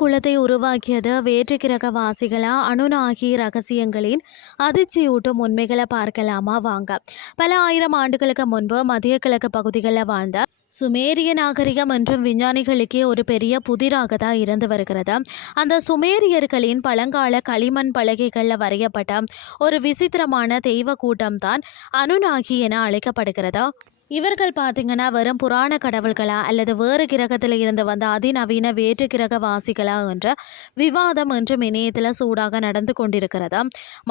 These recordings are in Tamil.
குலத்தை உருவாக்கியது வேற்று கிரகவாசிகளா அனுநாகி ரகசியங்களின் அதிர்ச்சியூட்டும் உண்மைகளை பார்க்கலாமா வாங்க. பல ஆயிரம் ஆண்டுகளுக்கு முன்பு மத்திய கிழக்கு பகுதிகளில் வாழ்ந்த சுமேரிய நாகரிகம் என்றும் விஞ்ஞானிகளுக்கே ஒரு பெரிய புதிராக தான் இருந்து வருகிறது. அந்த சுமேரியர்களின் பழங்கால களிமண் பலகைகளில் வரையப்பட்ட ஒரு விசித்திரமான தெய்வ கூட்டம் தான் அனுநாகி என அழைக்கப்படுகிறது. இவர்கள் பார்த்தீங்கன்னா வெறும் புராண கடவுள்களா அல்லது வேறு கிரகத்தில் இருந்து வந்த அதிநவீன வேற்று கிரகவாசிகளா என்ற விவாதம் என்றும் இணையத்தில் சூடாக நடந்து கொண்டிருக்கிறது.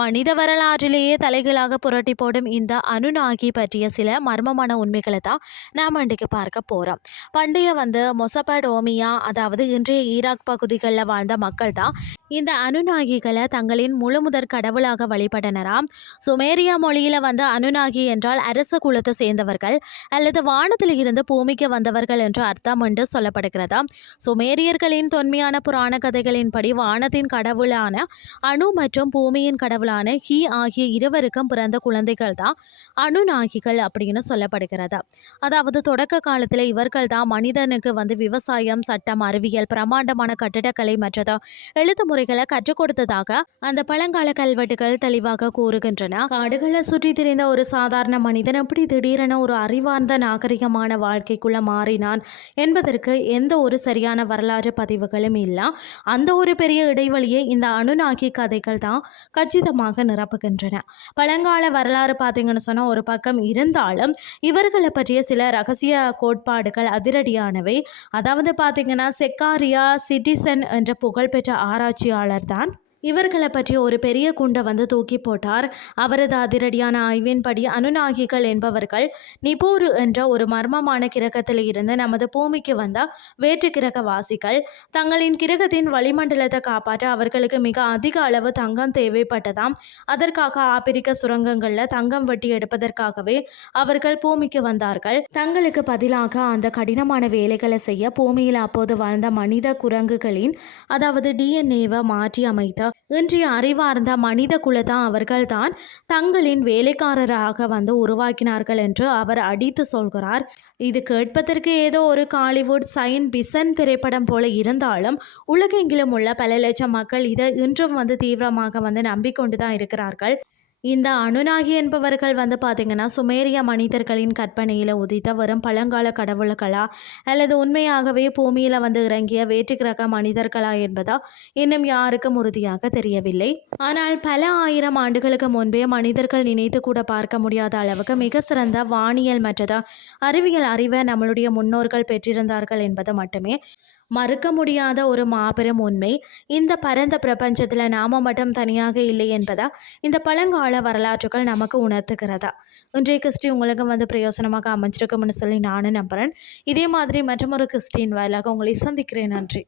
மனித வரலாற்றிலேயே தலைகளாக புரட்டி போடும் இந்த அனுநாகி பற்றிய சில மர்மமான உண்மைகளை தான் நாம் இன்றைக்கு பார்க்க போகிறோம். பண்டைய மொசபடோமியா, அதாவது இன்றைய ஈராக் பகுதிகளில் வாழ்ந்த மக்கள் தான் இந்த அனுநாகிகளை தங்களின் முழுமுதற் கடவுளாக வழிபட்டனராம். சுமேரியா மொழியில அனுநாகி என்றால் அரச குலத்தை சேர்ந்தவர்கள் அல்லது வானத்தில் இருந்து பூமிக்கு வந்தவர்கள் என்று அர்த்தம் என்று சொல்லப்படுகிறதா. சுமேரியர்களின் தொன்மையான புராண கதைகளின்படி வானத்தின் கடவுளான அணு மற்றும் பூமியின் கடவுளான ஹி ஆகிய இருவருக்கும் பிறந்த குழந்தைகள் தான் அனுநாகிகள் அப்படின்னு சொல்லப்படுகிறது. அதாவது தொடக்க காலத்தில் இவர்கள் தான் மனிதனுக்கு விவசாயம், சட்டம், அறிவியல், பிரமாண்டமான கட்டிடக்கலை மற்றது எழுத்து முறைகளை கற்றுக் கொடுத்ததாக அந்த பழங்கால கல்வெட்டுகள் தெளிவாக கூறுகின்றன. காடுகளை சுற்றி திரிந்த ஒரு சாதாரண மனிதன் எப்படி திடீரென ஒரு அறிவார்ந்த நாகரிகமான வாழ்க்கைக்குள்ள மாறினான் என்பதற்கு எந்த ஒரு சரியான வரலாற்று பதிவுகளும் இல்லை. அந்த ஒரு பெரிய இடைவெளியை இந்த அனுநாகி கதைகள் தான் கச்சிதமாக நிரப்புகின்றன. பழங்கால வரலாறு பார்த்தீங்கன்னு சொன்னால் ஒரு பக்கம் இருந்தாலும் இவர்களை பற்றிய சில ரகசிய கோட்பாடுகள் அதிரடியானவை. அதாவது பார்த்தீங்கன்னா செக்காரியா சிட்டிசன் என்ற புகழ்பெற்ற ஆராய்ச்சியாளர் தான் இவர்களை பற்றி ஒரு பெரிய குண்டை தூக்கி போட்டார். அவரது அதிரடியான ஆய்வின்படி அனுநாகிகள் என்பவர்கள் நிபோரு என்ற ஒரு மர்மமான கிரகத்தில் இருந்து நமது பூமிக்கு வந்த வேற்று கிரகவாசிகள். தங்களின் கிரகத்தின் வளிமண்டலத்தை காப்பாற்ற அவர்களுக்கு மிக அதிக அளவு தங்கம் தேவைப்பட்டதாம். அதற்காக ஆப்பிரிக்க சுரங்கங்களில் தங்கம் வெட்டி எடுப்பதற்காகவே அவர்கள் பூமிக்கு வந்தார்கள். தங்களுக்கு பதிலாக அந்த கடினமான வேலைகளை செய்ய பூமியில் அப்போது வாழ்ந்த மனித குரங்குகளின் அதாவது டிஎன்ஏவை மாற்றி அமைத்த இன்றைய அறிவார்ந்த மனித குலத்தான் அவர்கள்தான் தங்களின் வேலைக்காரராக உருவாக்கினார்கள் என்று அவர் அடித்து சொல்கிறார். இது கேட்பதற்கு ஏதோ ஒரு காலிவுட் சைன் பிசன் திரைப்படம் போல இருந்தாலும் உலகெங்கிலும் உள்ள பல லட்சம் மக்கள் இதை இன்றும் தீவிரமாக நம்பிக்கொண்டு தான் இருக்கிறார்கள். இந்த அனுநாகி என்பவர்கள் பார்த்தீங்கன்னா சுமேரிய மனிதர்களின் கற்பனையில் உதித்த வரும் பழங்கால கடவுள்களா அல்லது உண்மையாகவே பூமியில் இறங்கிய வேற்று கிரக மனிதர்களா என்பதா இன்னும் யாருக்கும் உறுதியாக தெரியவில்லை. ஆனால் பல ஆயிரம் ஆண்டுகளுக்கு முன்பே மனிதர்கள் நினைத்து கூட பார்க்க முடியாத அளவுக்கு மிக சிறந்த வானியல் மற்றது அறிவியல் அறிவை நம்மளுடைய முன்னோர்கள் பெற்றிருந்தார்கள் என்பது மட்டுமே மறுக்க முடியாத ஒரு மாபெரும் உண்மை. இந்த பரந்த பிரபஞ்சத்தில் நாம மட்டும் தனியாக இல்லை என்பதா இந்த பழங்கால வரலாற்றுகள் நமக்கு உணர்த்துகிறதா. இன்றைய கிறிஸ்டி உங்களுக்கு பிரயோசனமாக அமைஞ்சிருக்கும்னு சொல்லி நானும் நம்புகிறேன். இதே மாதிரி மற்றொரு கிறிஸ்டின் வாயிலாக உங்களை சந்திக்கிறேன். நன்றி.